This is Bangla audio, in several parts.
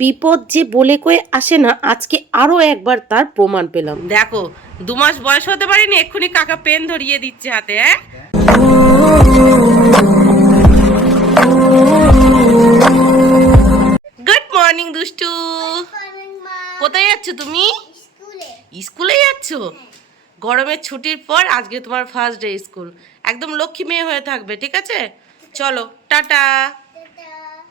বিপদ যে বলে কয়ে আসে না, আজকে আরো একবার তার প্রমাণ পেলাম। দেখো 2 মাস বয়স হতে পারেনি, এক্ষুনি কাকা পেন ধরিয়ে দিচ্ছে হাতে। হ্যাঁ, গুড মর্নিং দুষ্টু। কোথায় যাচ্ছ তুমি? স্কুলে যাচ্ছ? গরমের ছুটির পর আজকে তোমার ফার্স্ট ডে স্কুল। একদম লক্ষ্মী মেয়ে হয়ে থাকবে, ঠিক আছে? চলো, টাটা।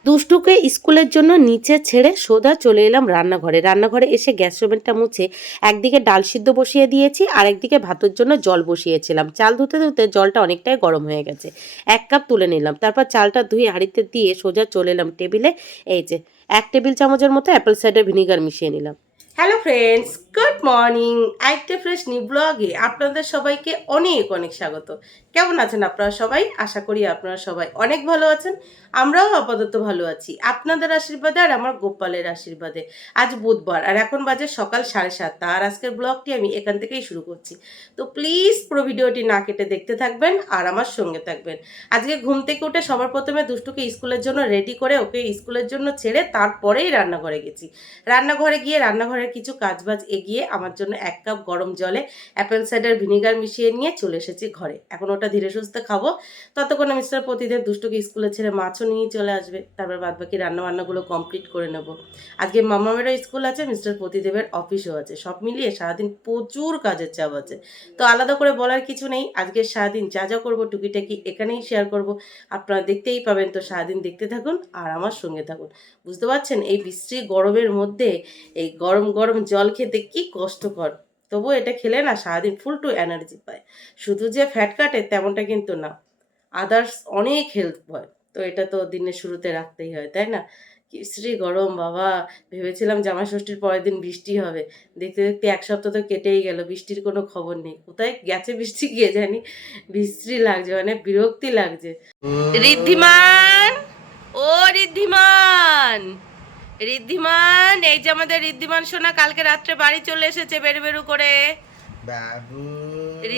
দুষ্টুকে স্কুলের জন্য নিচে ছেড়ে সোজা চলে এলাম রান্নাঘরে। রান্নাঘরে এসে গ্যাস ওভেনটা মুছে একদিকে ডাল সিদ্ধ বসিয়ে দিয়েছি, আর একদিকে ভাতের জন্য জল বসিয়েছিলাম। চাল ধুতে ধুতে জলটা অনেকটাই গরম হয়ে গেছে। 1 কাপ তুলে নিলাম, তারপর চালটা ধুয়ে হাঁড়িতে দিয়ে সোজা চলে এলাম টেবিলে। এই যে 1 টেবিল চামচের মতো অ্যাপেল সাইডার ভিনিগার মিশিয়ে নিলাম। Hello friends, good morning. একটা ফ্রেশ নিউ ব্লগে আপনাদের সবাইকে অনেক অনেক স্বাগত। কেমন আছেন আপনারা সবাই? আশা করি আপনারা সবাই অনেক ভালো আছেন। আমরাও আপাতত ভালো আছি আপনাদের আশীর্বাদে আর আমার গোপালের আশীর্বাদে। আজ বুধবার আর এখন বাজে সকাল 7:30, আর আজকের ব্লগটি আমি এখান থেকেই শুরু করছি। তো প্লিজ পুরো ভিডিওটি না কেটে দেখতে থাকবেন আর আমার সঙ্গে থাকবেন। আজকে ঘুম থেকে উঠে সবার প্রথমে দুষ্টুকে স্কুলের জন্য রেডি করে ওকে স্কুলের জন্য ছেড়ে তারপরেই রান্নাঘরে গেছি। রান্নাঘরে গিয়ে রান্নাঘরের কিছু কাজবাজ এগিয়ে আমার জন্য 1 কাপ গরম জলে অ্যাপেল সাইডার ভিনিগার মিশিয়ে নিয়ে চলে এসেছি ঘরে। এখন ওটা ধীরে সুস্থে খাবো। ততক্ষণে মিস্টার প্রতিদেব দুষ্টুকে স্কুলে ছেড়ে মাছও নিয়ে চলে আসবে, তারপর বাদবাকি রান্নাবান্নাগুলো কমপ্লিট করে নেব। আজকে মামামেরও স্কুল আছে, মিস্টার প্রতিদেবের অফিসও আছে, সব মিলিয়ে সারাদিন প্রচুর কাজের চাপ আছে। তো আলাদা করে বলার কিছু নেই, আজকে সারাদিন যা যা করবো টুকিটাকি এখানেই শেয়ার করব। আপনারা দেখতেই পাবেন, তো সারাদিন দেখতে থাকুন আর আমার সঙ্গে থাকুন। বুঝতে পারছেন এই বৃষ্টি গরমের মধ্যে এই গরম গরম জল খেতে কি কষ্টকর, তবুও এটা খেলে না সারাদিন ফুল টু এনার্জি পায়। শুধু যে ফ্যাট কাটে তেমনটা কিন্তু না, আদার্স অনেক হেলথ হয়। তো এটা তো দিনের শুরুতে রাখতেই হয়, তাই না? কি গরম বাবা! ভেবেছিলাম জামাই ষষ্ঠীর পরের দিন বৃষ্টি হবে, দেখতে দেখতে 1 সপ্তাহ তো কেটেই গেল, বৃষ্টির কোনো খবর নেই। কোথায় গেছে বৃষ্টি গিয়ে জানি। বৃষ্টি লাগছে, মানে বিরক্তি লাগছে। ঋদ্ধিমান, ও ঋদ্ধিমান, ঋদ্ধিমান, এই যে আমাদের ঋদ্ধিমান সোনা কালকে রাত্রে বাড়ি চলে এসেছে বেরু বেরু করে। বাবু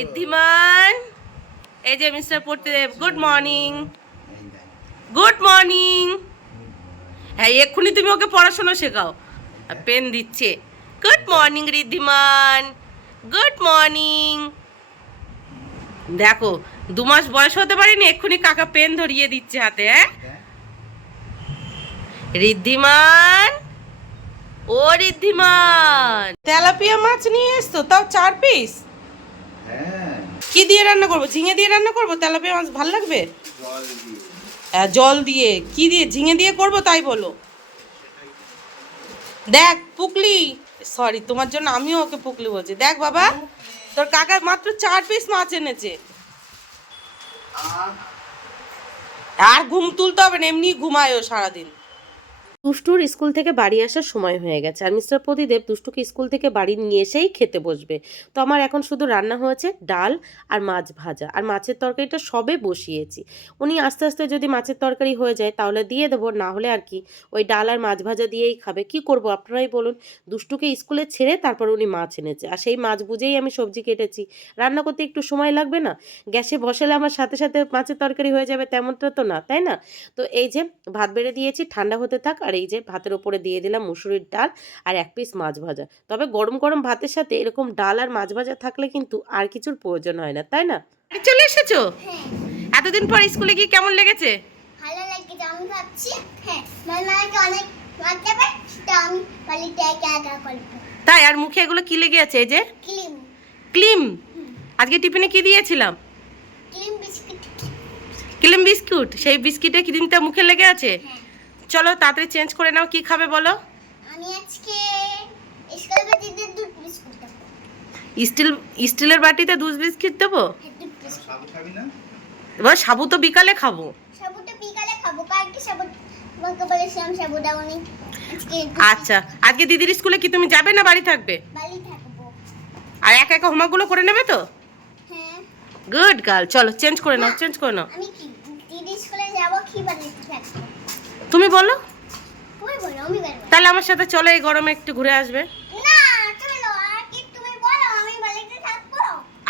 ঋদ্ধিমান, এই যে mister Pratidev, good morning. Good morning. হ্যাঁ, এক্ষুনি তুমি ওকে পড়াশোনা শেখাও। পেন দিচ্ছে। Good morning Riddhiman, good morning. দেখো 2 মাস বয়স হতে পারেনি, এক্ষুনি কাকা পেন ধরিয়ে দিচ্ছে হাতে। হ্যাঁ, ঋদ্ধিমান, ও ঋদ্ধিমান, তেলাপিয়া মাছ নিয়ে এসছো, তাও 4 পিস। কি দিয়ে রান্না করবো? ঝিঙে দিয়ে রান্না করবো? তেলাপিয়া মাছ ভাল লাগবে? জল দিয়ে? কি দিয়ে? ঝিঙে দিয়ে করবো তাই বলো। দেখ পুকলি, সরি তোমার জন্য আমিও ওকে পুকলি বলছি। দেখ বাবা, তোর কাকা মাত্র 4 পিস মাছ এনেছে। আর ঘুম তুলতে হবে না, এমনি ঘুমায়ও সারাদিন। দুষ্টুর স্কুল থেকে বাড়ি আসার সময় হয়ে গেছে, আর মিস্টার প্রদীপ দুষ্টুকে স্কুল থেকে বাড়ি নিয়ে এসেই খেতে বসবে। তো আমার এখন শুধু রান্না হয়েছে ডাল আর মাছ ভাজা, আর মাছের তরকারিটা সবে বসিয়েছি। উনি আস্তে আস্তে যদি মাছের তরকারি হয়ে যায় তাহলে দিয়ে দেবো, না হলে আর কি ওই ডাল আর মাছ ভাজা দিয়েই খাবে। কি করব আপনারাই বলুন। দুষ্টুকে স্কুলে ছেড়ে তারপর উনি মাছ এনেছে, আর সেই মাছ বুঝেই আমি সবজি কেটেছি। রান্না করতে একটু সময় লাগবে না? গ্যাসে বসালে আমার সাথে সাথে মাছের তরকারি হয়ে যাবে তেমনটা তো না, তাই না? তো এই যে ভাত বেড়ে দিয়েছি, ঠান্ডা হতে থাক। আর এই যে ভাতের উপরে দিয়ে দিলাম মুসুরির ডাল আর 1 পিস মাছ ভাজা। তবে গরম গরম ভাতের সাথে এরকম ডাল আর মাছ ভাজা থাকলে কিন্তু আর কিছুর প্রয়োজন হয় না, তাই না? চলে এসেছো? এতদিন পর স্কুলে গিয়ে কেমন লেগেছে? ভালো লেগেছে। আমি ভাবছি মামাকে অনেক মারতে পারে, সেটা আমি বাড়িতে একা একা করব। তাই? আর মুখে এগুলো কি লেগে আছে? এই যে ক্লিম ক্লিম। আজকে টিফিনে কি দিয়েছিলাম? Claim biscuit. Claim biscuit. সেই বিস্কিটে ক্রিমটা মুখে লেগে আছে। চলো তাড়াতাড়ি চেঞ্জ করে নাও, কি খাবে বলো? আমি আজকে স্কুল বাটিতে দুধ বিস্কুট দেবো। স্টিলের বাটিতে দুধ বিস্কিট দেবো? দুধ বিস্কুট। সাবু খাবি না? এবার সাবু তো বিকালে খাবো। সাবুটা বিকালে খাবো, কালকে সাবু বলতে বলেছিলাম সাবু দাওনি। আচ্ছা, আজকে দিদির স্কুলে কি তুমি যাবে না বাড়ি থাকবে? বাড়ি থাকবো। আর একা একা হোমওয়ার্কগুলো করে নেবে তো? হ্যাঁ। Good girl. চলো চেঞ্জ করে নাও, চেঞ্জ করে নাও। আমি কি দিদি স্কুলে যাব কি বাড়িতে থাকবো? তুমি বলো। তুমি বলো, আমি বলবো। তাহলে আমার সাথে চলো, এই গরমে একটু ঘুরে আসবে। না, চলো আর কি তুমি বলো, আমি বাড়িতে থাকবো।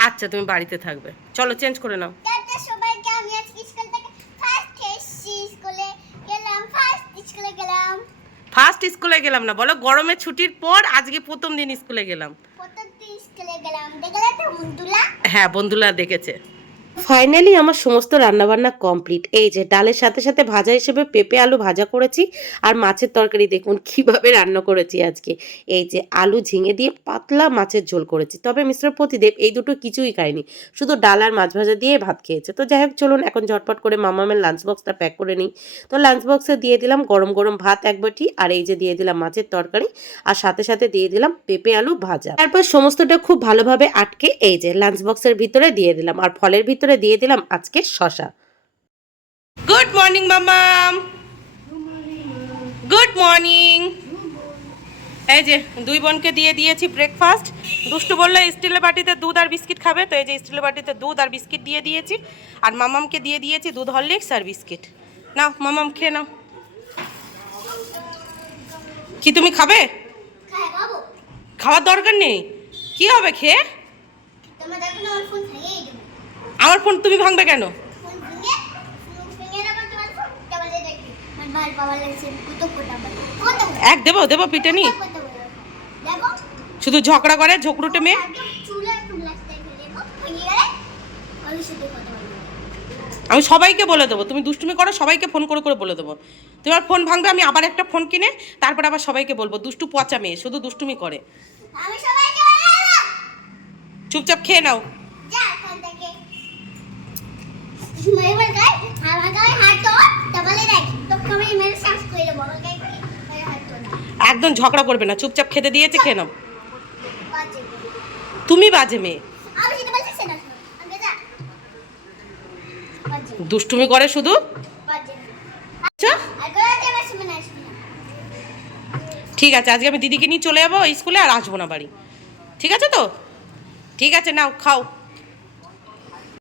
আচ্ছা তুমি বাড়িতে থাকবে, চলো চেঞ্জ করে নাও। টাটা সবাইকে। আমি আজকে স্কুল থেকে ফার্স্ট এসেছি, স্কুলে গেলাম, ফার্স্ট স্কুলে গেলাম। ফার্স্ট ফার্স্ট স্কুলে গেলাম না, বলো গরমের ছুটির পর আজকে প্রথম দিন স্কুলে গেলাম। প্রত্যেকদিন স্কুলে গেলাম, দেখলে তো বন্ধুরা? হ্যাঁ, বন্ধুরা দেখেছে। ফাইনালি আমার সমস্ত রান্নাবান্না কমপ্লিট। এই যে ডালের সাথে সাথে ভাজা হিসেবে পেঁপে আলু ভাজা করেছি, আর মাছের তরকারি দেখুন কিভাবে রান্না করেছি আজকে। এই যে আলু ঝিঙে দিয়ে পাতলা মাছের ঝোল করেছি। তবে মিস্টার প্রতিদেব এই দুটো কিছুই খায়নি, শুধু ডাল আর মাছ ভাজা দিয়ে ভাত খেয়েছে। তো যাই হোক, চলুন এখন ঝটপট করে মামামের লাঞ্চ বক্সটা প্যাক করে নিই। তো লাঞ্চ বক্সে দিয়ে দিলাম গরম গরম ভাত এক বাটি, আর এই যে দিয়ে দিলাম মাছের তরকারি, আর সাথে সাথে দিয়ে দিলাম পেঁপে আলু ভাজা। তারপর সমস্তটা খুব ভালোভাবে আটকে এই যে লাঞ্চ বক্সের ভিতরে দিয়ে দিলাম, আর ফলের ভিতরে দিয়ে দিলাম আজকে শসা। গুড মর্নিং মামাম। Good morning. এই যে দুই বোনকে দিয়ে দিয়েছি ব্রেকফাস্ট। দুষ্টু বললে স্টিলের বাটিতে দুধ আর বিস্কিট খাবে, তো এই যে স্টিলের বাটিতে দুধ আর বিস্কিট দিয়ে দিয়েছি, আর মামামকে দিয়ে দিয়েছি দুধ হরলিক্স আর বিস্কিট। নাও মামাম খেয়ে নাও। কি তুমি খাবে? হ্যাঁ বাবু, খাওয়ার দরকার নেই, কি হবে খেয়ে? তোমার দেখো না, আমার ফোন ভেঙেই দেবো। আমার ফোন তুমি ভাঙবে কেন? ফোন ভেঙে না, তোমার ফোন ডাবলে দেখি আমার ভাই বাবা লাগছে কত কোটা বলে কত এক দেবো পিটানি। দেখো শুধু ঝগড়া করে ঝগড়ুটে মেয়ে। একদম চুলা লাগতে দেখো ভেঙে গেলে আমি শুধু কথা বলবো। আমি সবাইকে বলে দেবো তুমি দুষ্টুমি করো, সবাইকে ফোন করে করে বলে দেবো। তোমার ফোন ভাঙবে, আমি আবার একটা ফোন কিনে তারপর আবার সবাইকে বলবো দুষ্টু পচা মেয়ে, শুধু দুষ্টুমি করে। আমি সবাইকে বলবো চুপচাপ খেয়ে নাও। যা এখান থেকে মেরে বল গায় আমার গায়ে হাত তো ডাবলে দেখ তো কমে মেরে শ্বাস করে দেবো আমার গায়ে হাত তো না একদম ঝগড়া করবে না, চুপচাপ খেতে দিয়েছে খেয়ে নাও। বাজে তুমি বাজে মেয়ে, আমি যেটা বলছি সেটা শোনো আগে যা বাজে দুষ্টুমি করে শুধু। বাজে আচ্ছা আর গোলা দেবে শুনে আসবে না। ঠিক আছে, আজকে আমি দিদিকে নিয়ে চলে যাবো স্কুলে, আর আসবো না বাড়ি। ঠিক আছে তো? ঠিক আছে, নাও খাও।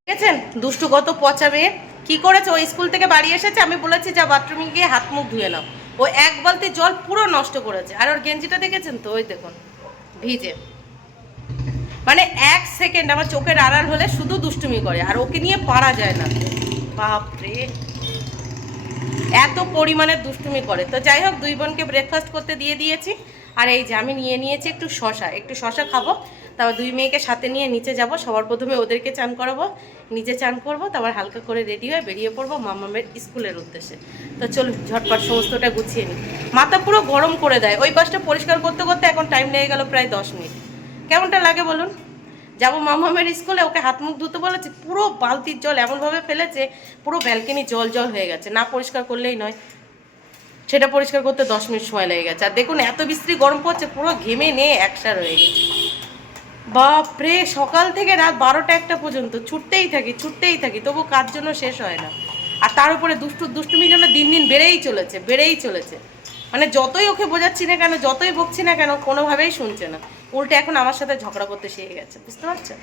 দেখেছেন দুষ্টু কত পচা মেয়ে কি করেছে। ও স্কুল থেকে বাড়ি এসেছে, আমি বলেছি যা বাথরুমে গিয়ে হাত মুখ ধুয়ে নাও, ও এক বালতি জল পুরো নষ্ট করেছে। আর ওর গেঞ্জিটা দেখেছেন তো, ওই দেখুন ভিজে। মানে এক সেকেন্ড আমার চোখের আড়াল হলে শুধু দুষ্টুমি করে, আর ওকে নিয়ে পারা যায় না। বাপরে, এত পরিমাণে দুষ্টুমি করে। তো যাই হোক, দুই বোনকে ব্রেকফাস্ট করতে দিয়ে দিয়েছি, আর এই যে আমি নিয়ে নিয়েছি একটু শশা খাবো। তারপর দুই মেয়েকে সাথে নিয়ে নিচে যাব, সবার প্রথমে ওদেরকে চান করাবো, নিচে চান করবো, তারপর হালকা করে রেডি হয়ে বেরিয়ে পড়বো মামামের স্কুলের উদ্দেশ্যে। তো চলো ঝটপট সমস্তটা গুছিয়ে নিই। মাথা পুরো গরম করে দেয়, ওই পাশটা পরিষ্কার করতে করতে এখন টাইম লেগে গেল প্রায় 10 মিনিট। কেমনটা লাগে বলুন? যাবো মামামের স্কুলে, ওকে হাত মুখ ধুতে বলেছে, পুরো বালতির জল এমনভাবে ফেলেছে পুরো ব্যালকনি জল জল হয়ে গেছে। না পরিষ্কার করলেই নয়, সেটা পরিষ্কার করতে 10 মিনিট সময় লেগে গেছে। আর দেখুন এত বিশ্রী গরম পড়ছে, পুরো ঘেমে নিয়ে একসার হয়ে গেছে। বাপরে, সকাল থেকে রাত 12টা-1টা পর্যন্ত ছুটতেই থাকি, তবু কাজ জন্য শেষ হয় না। আর তার উপরে দুষ্টুমির জন্য দিন দিন বেড়েই চলেছে। মানে যতই ওকে বোঝাচ্ছি না কেন, যতই বকছি না কেন, কোনোভাবেই শুনছে না। উল্টে এখন আমার সাথে ঝগড়া করতে শিখে গেছে, বুঝতে পারছো?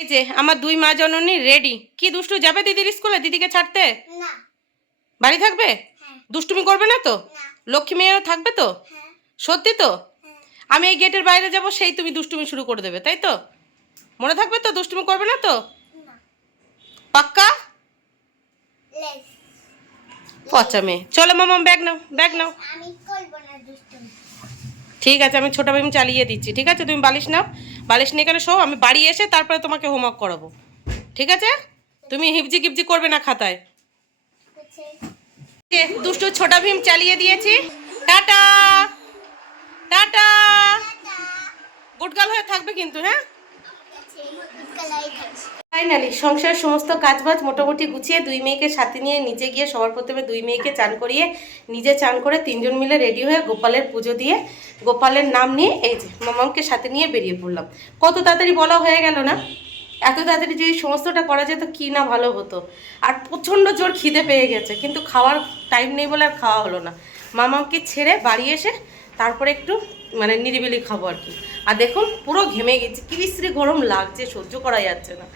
এই যে আমার দুই মা জননী রেডি। কি দুষ্টু যাবে দিদির স্কুলে, দিদিকে ছাড়তে? না বাড়ি থাকবে? হ্যাঁ দুষ্টুমি করবে না তো? না লক্ষ্মী মেয়েও থাকবে তো? হ্যাঁ সত্যি তো? হ্যাঁ আমি এই গেটের বাইরে যাব, সেই তুমি দুষ্টুমি শুরু করে দেবে, তাই তো? মনে থাকবে তো? দুষ্টুমি করবে না তো? না পাক্কা? লেস পচা মেয়ে। চলো মামাম, ব্যাগ নাও। আমি করব না দুষ্টুমি। ঠিক আছে, আমি ছোট বেবি চালিয়ে দিচ্ছি। ঠিক আছে, তুমি বালিশ নাও, বালিশ নিয়ে এখানে শো, আমি বাড়ি এসে তারপরে তোমাকে হোমওয়ার্ক করাবো। ঠিক আছে? তুমি হিপজি কিপজি করবে না খাতায়। আচ্ছা দুষ্টু ছোট ভীম চালিয়ে দিয়েছি। Tata tata. গুড গার্ল হয়ে থাকবে কিন্তু, হ্যাঁ? আচ্ছা কালাই খাচ্ছি। ফাইনালি সংসারের সমস্ত কাজবাজ মোটামুটি গুছিয়ে দুই মেয়েকে সাথে নিয়ে নিচে গিয়ে সবার প্রথমে দুই মেয়েকে চান করিয়ে নিজে চান করে তিনজন মিলে রেডি হয়ে গোপালের পুজো দিয়ে গোপালের নাম নিয়ে এই যে মামাকে সাথে নিয়ে বেরিয়ে পড়লাম। কত তাড়াতাড়ি বলা হয়ে গেল না? এত তাড়াতাড়ি যদি সমস্তটা করা যেত কি না ভালো হতো। আর প্রচণ্ড জোর খিদে পেয়ে গেছে, কিন্তু খাওয়ার টাইম নেই বলে আর খাওয়া হলো না। মামাকে ছেড়ে বাড়ি এসে তারপরে একটু মানে নিরিবিলি খাবো আর কি। আর দেখুন পুরো ঘেমে গেছি, কি বিশ্রী গরম লাগছে, সহ্য করা যাচ্ছে না।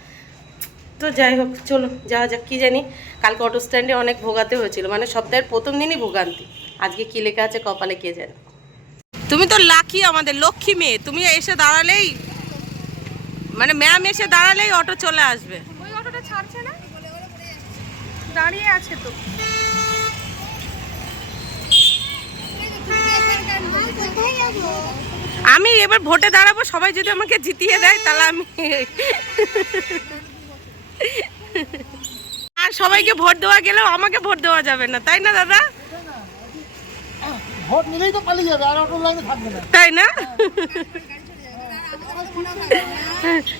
তো যাই হোক, চলো যাওয়া যাক। কী জানি কালকে অটো স্ট্যান্ডে অনেক ভোগাতে হয়েছিল, মানে সপ্তাহের প্রথম দিনই ভোগান্তি। আজকে কী লেখা আছে কপালে কে জানে। তুমি তো লাকি, আমাদের লক্ষ্মী মেয়ে। তুমি এসে দাঁড়ালেই, মানে ম্যাম এসে দাঁড়ালেই অটো চলে আসবে। ওই অটোটা ছাড়ছে না, দাঁড়িয়ে আছে তো। কোথায় যাবো? আমি এবার ভোটে দাঁড়াবো, সবাই যদি আমাকে জিতিয়ে দেয় তাহলে আমি আর সবাইকে ভোট দেওয়া গেলেও আমাকে ভোট দেওয়া যাবে না, তাই না দাদা? ভোট নিলেই তো পালিয়ে যাবে, আর অটো লাইনে থাকবে না। তাই না?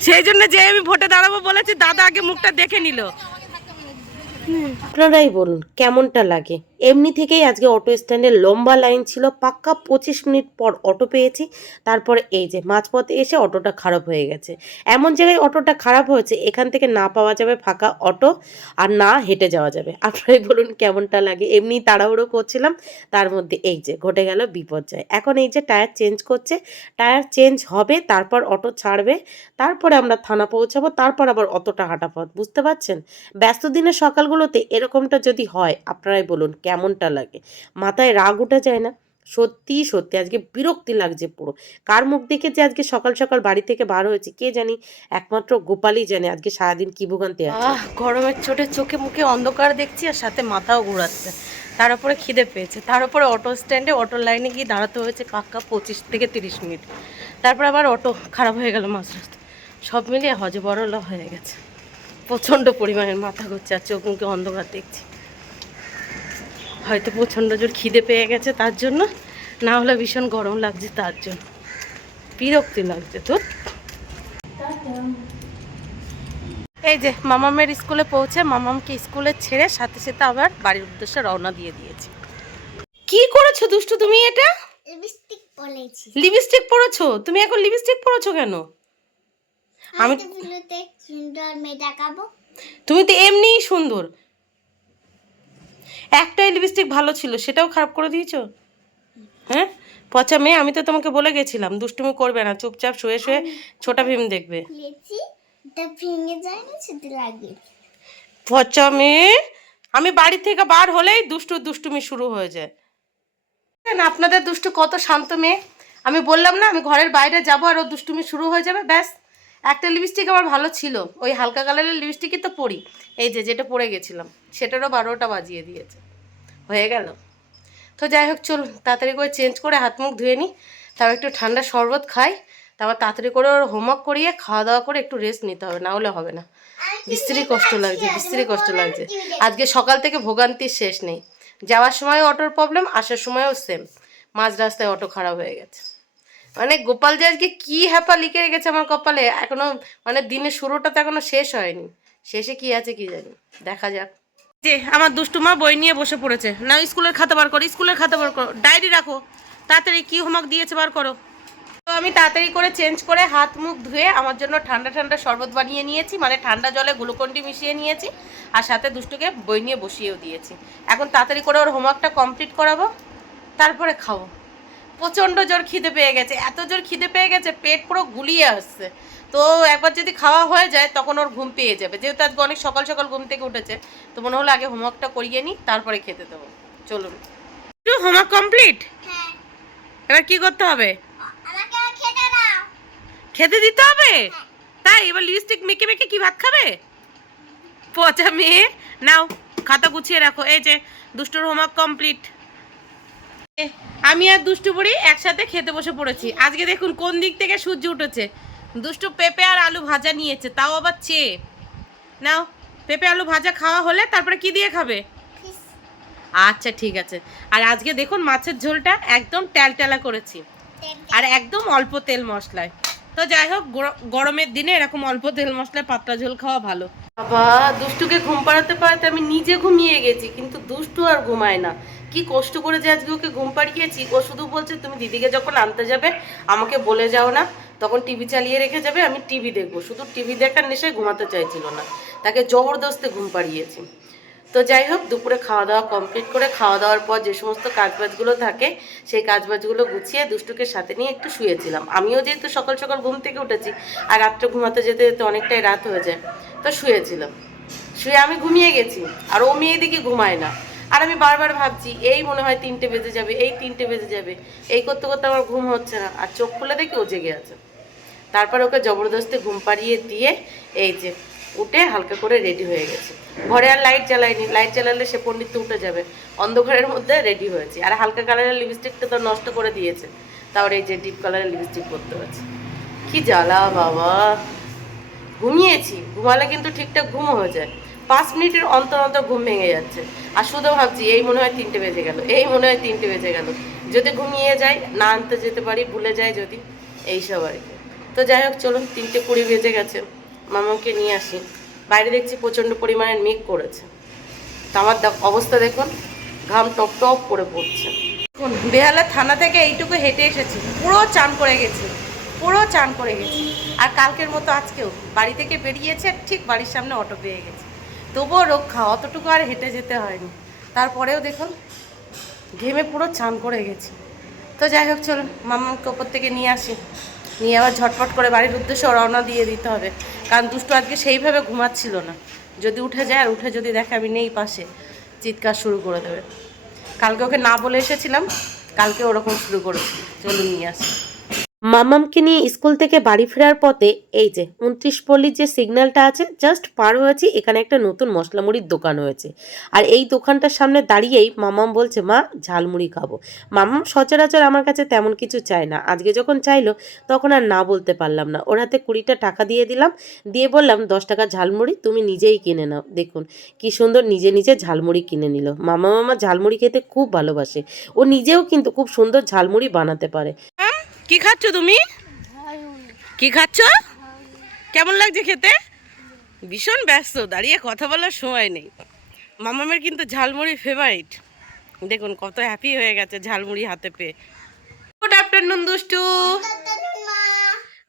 সেই জন্য যে আমি ভোটে দাঁড়াবো বলেছি, দাদা আগে মুখটা দেখে নিল। আপনারাই বলুন কেমনটা লাগে। এমনি থেকেই আজকে অটো স্ট্যান্ডে লম্বা লাইন ছিল, পাক্কা 25 মিনিট পর অটো পেয়েছি। তারপরে এই যে মাঝপথে এসে অটোটা খারাপ হয়ে গেছে। এমন জায়গায় অটোটা খারাপ হয়েছে, এখান থেকে না পাওয়া যাবে ফাঁকা অটো, আর না হেঁটে যাওয়া যাবে। আপনারাই বলুন কেমনটা লাগে। এমনি তাড়াহুড়ো করছিলাম, তার মধ্যে এই যে ঘটে গেল বিপর্যয়। এখন এই যে টায়ার চেঞ্জ করছে, টায়ার চেঞ্জ হবে, তারপর অটো ছাড়বে, তারপরে আমরা থানা পৌঁছাবো, তারপর আবার অতটা হাঁটা পথ। বুঝতে পারছেন? ব্যস্ত দিনের সকালগুলোতে এরকমটা যদি হয়, আপনারাই বলুন কেমনটা লাগে। মাথায় রাগ উঠে যায় না? সত্যি সত্যি আজকে বিরক্তি লাগছে পুরো। কার মুখ দেখে যে আজকে সকাল সকাল বাড়ি থেকে বার হয়েছে কে জানি, একমাত্র গোপালই জানে আজকে সারাদিন কি ভোগান্তি আছে। গরমের চোটে চোখে মুখে অন্ধকার দেখছি, আর সাথে মাথাও ঘোরাচ্ছে। তার উপরে খিদে পেয়েছে, তার উপরে অটো স্ট্যান্ডে অটোর লাইনে গিয়ে দাঁড়াতে হয়েছে পাক্কা 25 থেকে 30 মিনিট। তারপর আবার অটো খারাপ হয়ে গেল মাঝ রাস্তায়। সব মিলিয়ে হজবরল হয়ে গেছে, প্রচণ্ড পরিমাণের মাথা ঘুরছে, আর চোখ মুখে অন্ধকার দেখছি। হয়তো প্রচণ্ড জোর খিদে পেয়ে গেছে তার জন্য, না হলে ভীষণ গরম লাগছে তার জন্য, বিরক্তি লাগছে তো। এই যে মামামের স্কুলে পৌঁছে মামামকে স্কুলে ছেড়ে সাথে সাথে আবার বাড়ির উদ্দেশ্যে রওনা দিয়ে দিয়েছি। কি করেছো দুষ্টু তুমি এটা? লিপস্টিক পরেছি। লিপস্টিক পরেছো? তুমি এখন লিপস্টিক পরেছো কেন? আমি তো ভিডিওতে সুন্দর মেয়ে দেখাবো। তুমি তো এমনিই সুন্দর। একটাই লিপস্টিক ভালো ছিল, সেটাও খারাপ করে দিয়েছো। হ্যাঁ পচা মেয়ে, আমি তো তোমাকে বলে গেছিলাম দুষ্টুমি করবে না, চুপচাপ শুয়ে শুয়ে ছোটা ভীম দেখবে। খুলেছি, এটা ভেঙে যায় না, সেটা লাগে। পচা মেয়ে, আমি বাড়ি থেকে বার হলেই দুষ্টুমি শুরু হয়ে যায়। না আপনাদের দুষ্টু কত শান্ত মেয়ে, আমি বললাম না আমি ঘরের বাইরে যাবো আর ও দুষ্টুমি শুরু হয়ে যাবে, ব্যাস। একটা লিপস্টিক আমার ভালো ছিল, ওই হালকা কালারের লিপস্টিকই তো পরি, এই যে যেটা পরে গেছিলাম সেটারও 12টা বাজিয়ে দিয়েছে, হয়ে গেল। তো যাই হোক চলুন তাড়াতাড়ি করে চেঞ্জ করে হাত মুখ ধুয়ে নিই, তারপর একটু ঠান্ডা শরবত খাই, তারপর তাড়াতাড়ি করে ওর হোমওয়ার্ক করিয়ে খাওয়া দাওয়া করে একটু রেস্ট নিতে হবে, না হলে হবে না। বিশ্রী কষ্ট লাগছে, বিশ্রী কষ্ট লাগছে। আজকে সকাল থেকে ভোগান্তির শেষ নেই, যাওয়ার সময় অটোর প্রবলেম, আসার সময়ও সেম, মাঝ রাস্তায় অটো খারাপ হয়ে গেছে। মানে গোপাল যে আজকে কী হ্যাপা লিখে রেখেছে আমার কপালে, এখনো মানে দিনের শুরুটা তো এখনো শেষ হয়নি, শেষে কি আছে কি জানি, দেখা যাক। যে আমার দুষ্টু মা বই নিয়ে বসে পড়েছে, না স্কুলের খাতা বার করো, স্কুলের খাতা বার করো, ডায়েরি রাখো, তাড়াতাড়ি কি হোমওয়ার্ক দিয়েছে বার করো। তো আমি তাড়াতাড়ি করে চেঞ্জ করে হাত মুখ ধুয়ে আমার জন্য ঠান্ডা ঠান্ডা শরবত বানিয়ে নিয়েছি, মানে ঠান্ডা জলে গ্লুকন্ডি মিশিয়ে নিয়েছি, আর সাথে দুষ্টুকে বই নিয়ে বসিয়েও দিয়েছি। এখন তাড়াতাড়ি করে ওর হোমওয়ার্কটা কমপ্লিট করাবো, তারপরে খাবো। প্রচণ্ড জোর খিদে পেয়ে গেছে, এত জোর খিদে পেয়ে গেছে পেট পুরো গুলিয়ে আসছে। তো একবার যদি খাওয়া হয়ে যায় তখন ওর ঘুম পেয়ে যাবে, যেহেতু আজকে অনেক সকাল সকাল ঘুম থেকে উঠেছে, তো মনে হলো আগে হোমওয়ার্কটা করিয়ে নিই তারপরে খেতে দেবো। চলুন হোমওয়ার্ক কমপ্লিট, হ্যাঁ, এবার কি করতে হবে? আমাকে খেতে দাও। খেতে দিতে হবে? তাই এবার লিপস্টিক মেখে মেখে কি ভাত খাবে? পচা মেয়ে, নাও খাতা গুছিয়ে রাখো। এই যে দুষ্টুর হোমওয়ার্ক কমপ্লিট, আমি আর দুষ্টু বুড়ি একসাথে খেতে বসে পড়েছি। আজকে দেখুন কোন দিক থেকে সূর্য উঠেছে। দুষ্টু পেঁপে আর আলু ভাজা নিয়েছে, তাও আবার চেয়ে। নাও পেঁপে আলু ভাজা খাওয়া হলে তারপরে কি দিয়ে খাবে? আচ্ছা ঠিক আছে। আর আজকে দেখুন মাছের ঝোলটা একদম ট্যালট্যালা করেছি, আর একদম অল্প তেল মশলায়। তো যাই হোক গরমের দিনে এরকম অল্প তেল মশলায় পাতলা ঝোল খাওয়া ভালো। বাবা দুষ্টুকে ঘুম পাড়াতে পাড়াতে আমি নিজে ঘুমিয়ে গেছি, কিন্তু দুষ্টু আর ঘুমায় না। কি কষ্ট করে যে আজকে ওকে ঘুম পাড়িয়েছি, ও শুধু বলছে তুমি দিদিকে যখন আনতে যাবে আমাকে বলে যাও না, তখন টিভি চালিয়ে রেখে যাবে, আমি টিভি দেখবো। শুধু টিভি দেখার নেশায় ঘুমাতে চাইছিল না, তাকে জবরদস্তি ঘুম পাড়িয়েছি। তো যাই হোক দুপুরে খাওয়া দাওয়া কমপ্লিট করে, খাওয়া দাওয়ার পর যে সমস্ত কাজবাজগুলো থাকে সেই কাজবাজগুলো গুছিয়ে দুষ্টুকে সাথে নিয়ে একটু শুয়েছিলাম। আমিও যেহেতু সকাল সকাল ঘুম থেকে উঠেছি আর রাত্রে ঘুমাতে যেতে যেতে অনেকটাই রাত হয়ে যায়, তো শুয়েছিলাম। শুয়ে আমি ঘুমিয়ে গেছি, আর ও মেয়ে দিকে ঘুমায় না। আর আমি বারবার ভাবছি এই মনে হয় 3টে বেজে যাবে, এই 3টে বেজে যাবে, এই করতে করতে আমার ঘুম হচ্ছে না। আর চোখ খুলে দেখি ও জেগে আছে। তারপর ওকে জবরদস্তি ঘুম পাড়িয়ে দিয়ে এই যে উঠে হালকা করে রেডি হয়ে গেছে। ঘরে আর লাইট জ্বালাইনি, লাইট জ্বালালে সে পণ্ডিত তো উঠে যাবে। অন্ধকারের মধ্যে রেডি হয়েছে। আর হালকা কালারের লিপস্টিকটা তো নষ্ট করে দিয়েছে, তারপরে এই যে ডিপ কালারের লিপস্টিক পরতে হচ্ছে। কি জ্বালা বাবা। ঘুমিয়েছি, ঘুমালে কিন্তু ঠিকঠাক ঘুমও হয়ে যায়, 5 মিনিটের অন্তর অন্তর ঘুম ভেঙে যাচ্ছে। আর শুধু ভাবছি এই মনে হয় 3টে বেজে গেল, এই মনে হয় 3টে বেজে গেল। যদি ঘুমিয়ে যাই, না আনতে যেতে পারি, ভুলে যাই যদি, এইসব আর কি। তো যাই হোক চলুন, 3:20 বেজে গেছে, মামাকে নিয়ে আসি। বাইরে দেখছি প্রচণ্ড পরিমাণে মেঘ করেছে। তো আমার অবস্থা দেখুন, ঘাম টপ টপ করে পড়ছে। দেখুন বেহালা থানা থেকে এইটুকু হেঁটে এসেছি, পুরো চান করে গেছি, পুরো চান করে গেছি। আর কালকের মতো আজকেও বাড়ি থেকে বেরিয়েছে, ঠিক বাড়ির সামনে অটো পেয়ে গেছে। তবুও রক্ষা, অতটুকু আর হেঁটে যেতে হয়নি। তারপরেও দেখুন ঘেমে পুরো চান করে গেছি। তো যাই হোক চলুন, মামাকে ওপর থেকে নিয়ে আসি, নিয়ে আবার ঝটপট করে বাড়ির উদ্দেশ্যে রওনা দিয়ে দিতে হবে। কারণ দুষ্টু আজকে সেইভাবে ঘুমাচ্ছিল না। যদি উঠে যায়, আর উঠে যদি দেখে আমি নেই পাশে, চিৎকার শুরু করে দেবে। কালকে ওকে না বলে এসেছিলাম, কালকে ওরকম শুরু করেছি। চলুন নিয়ে আসি। মামামকে নিয়ে স্কুল থেকে বাড়ি ফেরার পথে এই যে 29 পল্লীর যে সিগন্যালটা আছে, জাস্ট পার হয়েছি, এখানে একটা নতুন মশলা মুড়ির দোকান হয়েছে। আর এই দোকানটার সামনে দাঁড়িয়েই মামাম বলছে, মা ঝালমুড়ি খাবো। মামাম সচরাচর আমার কাছে তেমন কিছু চায় না, আজকে যখন চাইলো তখন আর না বলতে পারলাম না। ওর হাতে 20টা টাকা দিয়ে দিলাম, দিয়ে বললাম 10 টাকা ঝালমুড়ি তুমি নিজেই কিনে নাও। দেখুন কি সুন্দর নিজে নিজে ঝালমুড়ি কিনে নিল। মামা ঝালমুড়ি খেতে খুব ভালোবাসে, ও নিজেও কিন্তু খুব সুন্দর ঝালমুড়ি বানাতে পারে। কি খাচ্ছ তুমি? কি খাচ্ছ? কেমন লাগছে খেতে? ভীষণ ব্যস্ত, দাঁড়িয়ে কথা বলার সময় নেই। মামামের কিন্তু ঝালমুড়ি ফেভারিট। দেখুন কত হ্যাপি হয়ে গেছে ঝালমুড়ি হাতে পেয়ে। গুড আফটারনুন দুষ্টু।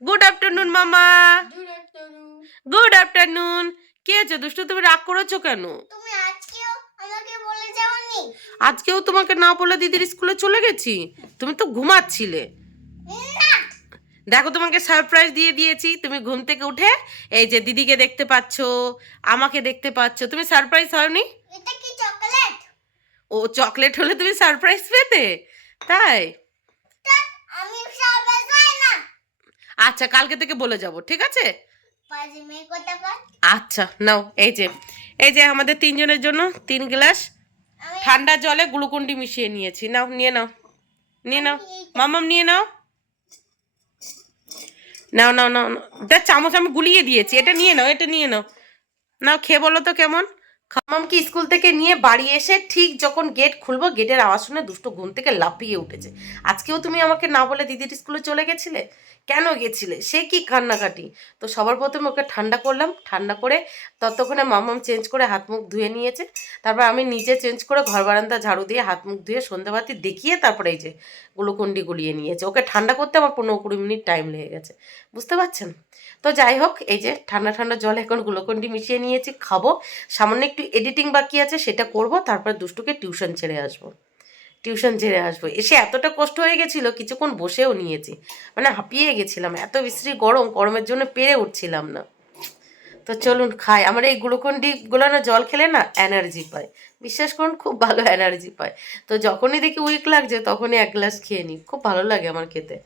গুড আফটারনুন মামা। Good afternoon. কি আছে দুষ্টু, তুমি রাগ করেছো কেন? তুমি আজকেও আমাকে বলে যাওনি? আজকেও তোমাকে না বলে দিদির স্কুলে চলে গেছি, তুমি তো ঘুমাচ্ছিলে। দেখো তোমাকে সারপ্রাইজ দিয়ে দিয়েছি, তুমি ঘুম থেকে উঠে এই যে দিদিকে দেখতে পাচ্ছো, আমাকে দেখতে পাচ্ছো, তুমি সারপ্রাইজ হওনি? এটা কি চকলেট? ও চকলেট হলে তুমি সারপ্রাইজ পেতে, তাই? আমি সারপ্রাইজ পাই না। আচ্ছা কালকে থেকে বলে যাব, ঠিক আছে? পাজি মেয়ে কথা কর। আচ্ছা নাও, এই যে আমাদের 3 জনের জন্য 3 গ্লাস ঠান্ডা জলে গ্লুকন্ডি মিশিয়ে নিয়েছি। নাও নিয়ে নাও, নিয়ে নাও মামাম, নিয়ে নাও। নাও নাও নাও, দেখ চামচ আমি গুলিয়ে দিয়েছি, এটা নিয়ে নাও, এটা নিয়ে নাও। নাও খেয়ে বলো তো কেমন। মামামকে স্কুল থেকে নিয়ে বাড়ি এসে ঠিক যখন গেট খুলবো, গেটের আওয়াজ শুনে দুষ্টু ঘুম থেকে লাফিয়ে উঠেছে। আজকেও তুমি আমাকে না বলে দিদির স্কুলে চলে গেছিলে, কেন গেছিলে? সে কি কান্নাকাটি। তো সবার প্রথমে ওকে ঠান্ডা করলাম, ঠান্ডা করে ততক্ষণে মামাম চেঞ্জ করে হাত মুখ ধুয়ে নিয়েছে। তারপর আমি নিজে চেঞ্জ করে ঘর বারান্দা ঝাড়ু দিয়ে হাত মুখ ধুয়ে সন্ধ্যাবাতি দেখিয়ে তারপরে এই যে গ্লুকন্ডি গুলিয়ে নিয়েছে। ওকে ঠান্ডা করতে আমার 15-20 মিনিট টাইম লেগে গেছে, বুঝতে পারছেন? তো যাই হোক, এই যে ঠান্ডা ঠান্ডা জলে এখন গ্লুকন্ডি মিশিয়ে নিয়েছি, খাবো। সামান্য একটু এডিটিং বাকি আছে, সেটা করব। তারপর দুষ্টুকে টিউশন ছেড়ে আসবো, এসে এতটা কষ্ট হয়ে গেছিলো, কিছুক্ষণ বসেও নিয়েছি, মানে হাঁপিয়ে গেছিলাম, এত বিশ্রী গরম, গরমের জন্য পেরে উঠছিলাম না। তো চলুন খাই। আমার এই গ্লুকন্ডি গোলানো জল খেলে না এনার্জি পায়, বিশ্বাস করুন খুব ভালো এনার্জি পায়। তো যখনই দেখি উইক লাগছে তখনই 1 গ্লাস খেয়ে নিই, খুব ভালো লাগে আমার খেতে।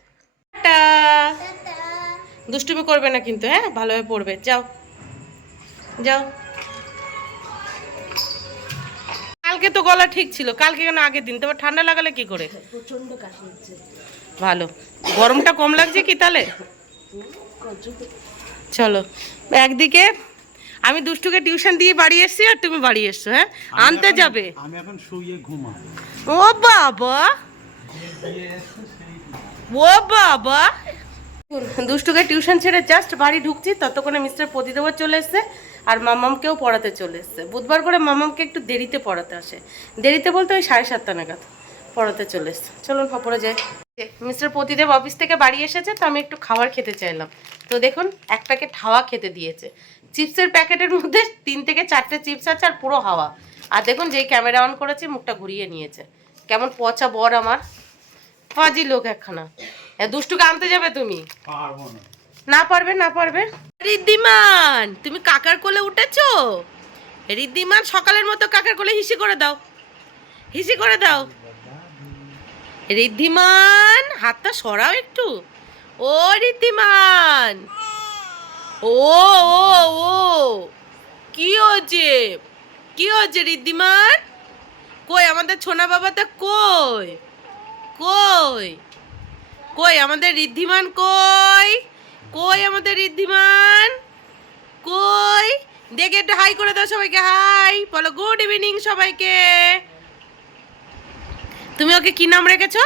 দুষ্টুমি করবে না কিন্তু, হ্যাঁ ভালোভাবে পড়বে। যাও যাও। কালকে তো গলা ঠিক ছিল, কালকে কেন আগের দিন? তবে ঠান্ডা লাগালে কি করে? প্রচন্ড কাশি হচ্ছে। ভালো, গরমটা কম লাগছে কি তাহলে? চলো, একদিকে আমি দুষ্টুকে টিউশন দিয়ে বাড়ি এসেছি, আর তুমি বাড়ি এসছো, হ্যাঁ আনতে যাবে। আমি এখন শুয়ে ঘুমাই। ও বাবা, ও বাবা। দুষ্টুকে টিউশন ছেড়ে জাস্ট বাড়ি ঢুকছি, ততক্ষণে মিস্টার প্রতিদেবর চলে এসছে, আর মামামকেও পড়াতে চলে এসছে। বুধবার করে মামামকে একটু দেরিতে পড়াতে আসে, দেরিতে বলতে ওই 7:30 নাগাদ পড়াতে চলে এসছে। চলুন ওপরে যাই। মিস্টার প্রতিদেব অফিস থেকে বাড়ি এসেছে, তো আমি একটু খাবার খেতে চাইলাম। তো দেখুন 1 প্যাকেট হাওয়া খেতে দিয়েছে। চিপসের প্যাকেটের মধ্যে 3 থেকে 4টে চিপস আছে, আর পুরো হাওয়া। আর দেখুন যেই ক্যামেরা অন করেছে মুখটা ঘুরিয়ে নিয়েছে, কেমন পচা বর আমার, ফাজি লোক একখানা। দুষ্টুকে আনতে যাবে তুমি? পারবো না। না পারবে, না পারবে। ঋদ্ধিমান তুমি কাকার কোলে উঠেছো? ঋদ্ধিমান সকালের মতো কাকার কোলে হিসি করে দাও, হিসি করে দাও। ঋদ্ধিমান হাতটা সরাও একটু। ও ঋদ্ধিমান, ও ও ও কি হচ্ছে, কি হচ্ছে ঋদ্ধিমান? কই আমাদের ছোনা বাবাটা কই? কই কই আমাদের ঋদ্ধিমান কই? কই আমাদের ঋদ্ধিমান কই? দেখে একটু হাই করে দাও সবাইকে, হাই বলো, গুড ইভিনিং সবাইকে। তুমি ওকে কি নাম রেখেছো?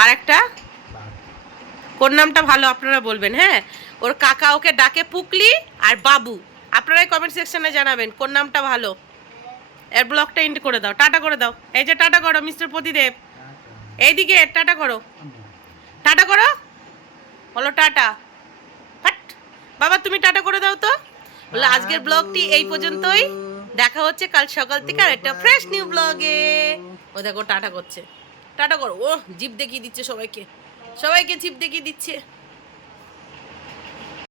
আর একটা কোন নামটা ভালো আপনারা বলবেন, হ্যাঁ? ওর কাকা ওকে ডাকে পুকলি আর বাবু। আপনারাই কমেন্ট সেকশনে জানাবেন কোন নামটা ভালো। এর ব্লগটা এন্ড করে দাও, টাটা করে দাও। এই যে টাটা করো মিস্টার প্রতিদেব, এইদিকে টাটা করো, টাটা করো, বলো টাটা। ফাট। বাবা তুমি টাটা করে দাও তো। বলো আজকের ব্লগটি এই পর্যন্তই, দেখা হচ্ছে কাল সকাল থেকে আর একটা ফ্রেশ নিউ ব্লগে। ও দেখো টাটা করছে, টাটা করো। ও জিভ দেখিয়ে দিচ্ছে সবাইকে, সবাইকে জিভ দেখিয়ে দিচ্ছে।